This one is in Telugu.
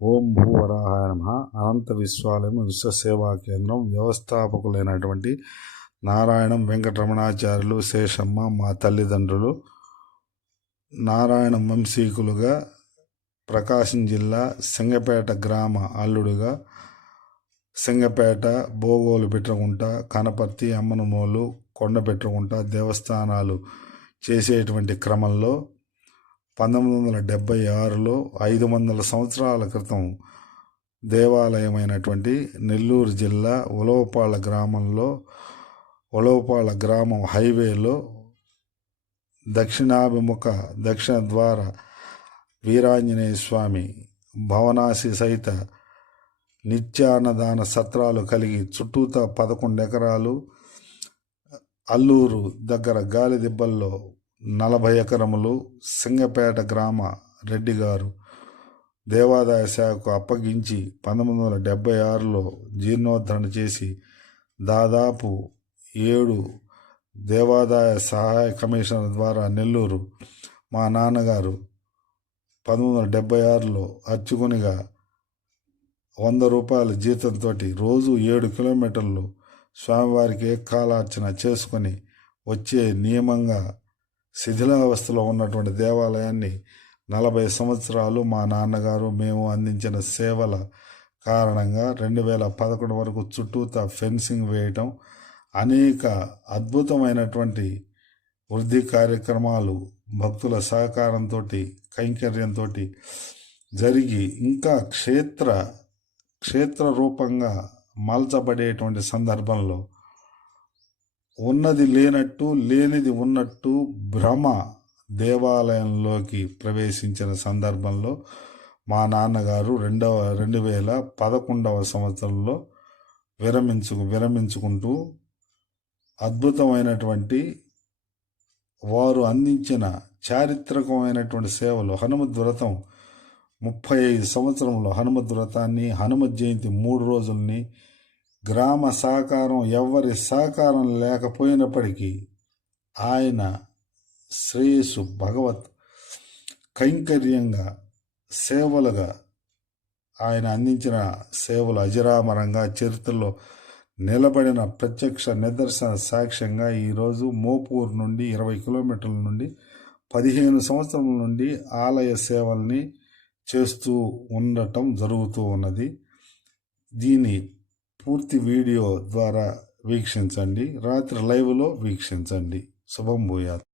ఓం భూవరాహాయ నమః. అనంత విశ్వాలయం విశ్వసేవా కేంద్రం వ్యవస్థాపకులైనటువంటి నారాయణం వెంకటరమణాచార్యులు శేషమ్మ మా తల్లిదండ్రులు నారాయణ వంశీకులుగా ప్రకాశం జిల్లా సింగపేట గ్రామ అల్లుడుగా సింగపేట, బోగోలు పెట్టుకుంట, కనపర్తి, అమ్మనమూలు, కొండ పెట్టుకుంట దేవస్థానాలు చేసేటువంటి క్రమంలో 1976లో 500 సంవత్సరాల క్రితం దేవాలయమైనటువంటి నెల్లూరు జిల్లా ఉలవపాళ్ళ గ్రామం హైవేలో దక్షిణాభిముఖ దక్షిణ ద్వార వీరాంజనేయ స్వామి భవనాసి సహిత నిత్యాన్నదాన సత్రాలు కలిగి చుట్టూతా 11 ఎకరాలు, అల్లూరు దగ్గర గాలిదిబ్బల్లో 40 ఎకరములు సింగపేట గ్రామ రెడ్డి గారు దేవాదాయ శాఖకు అప్పగించి 1976లో జీర్ణోద్ధరణ చేసి దాదాపు 7 దేవాదాయ సహాయ కమిషనర్ ద్వారా నెల్లూరు మా నాన్నగారు 1976లో అర్చకునిగా 100 రూపాయల జీతంతో రోజు 7 కిలోమీటర్లు స్వామివారికి ఏకాలార్చన చేసుకొని వచ్చే నియమంగా శిథిలావస్థలో ఉన్నటువంటి దేవాలయాన్ని 40 సంవత్సరాలు మా నాన్నగారు మేము అందించిన సేవల కారణంగా 2011 వరకు చుట్టూతా ఫెన్సింగ్ వేయటం, అనేక అద్భుతమైనటువంటి వృద్ధి కార్యక్రమాలు భక్తుల సహకారంతో కైంకర్యంతో జరిగి ఇంకా క్షేత్ర రూపంగా మలచబడేటువంటి సందర్భంలో ఉన్నది లేనట్టు లేనిది ఉన్నట్టు భ్రమ దేవాలయంలోకి ప్రవేశించిన సందర్భంలో మా నాన్నగారు 2011వ సంవత్సరంలో విరమించుకుంటూ అద్భుతమైనటువంటి వారు అందించిన చారిత్రకమైనటువంటి సేవలు హనుమద్ వ్రతం 35 సంవత్సరంలో హనుమద్ వ్రతాన్ని, హనుమత్ జయంతి 3 రోజుల్ని గ్రామ సహకారం ఎవరి సహకారం లేకపోయినప్పటికీ ఆయన శ్రేయస్సు భగవత్ కైంకర్యంగా సేవలుగా ఆయన అందించిన సేవలు అజరామరంగా చరిత్రలో నిలబడిన ప్రత్యక్ష నిదర్శన సాక్ష్యంగా ఈరోజు మోపూర్ నుండి 20 కిలోమీటర్ల నుండి 15 సంవత్సరాల నుండి ఆలయ సేవల్ని చేస్తూ ఉండటం జరుగుతూ ఉన్నది. దీని పూర్తి వీడియో ద్వారా వీక్షించండి, రాత్రి లైవ్లో వీక్షించండి. శుభం భూయాత్.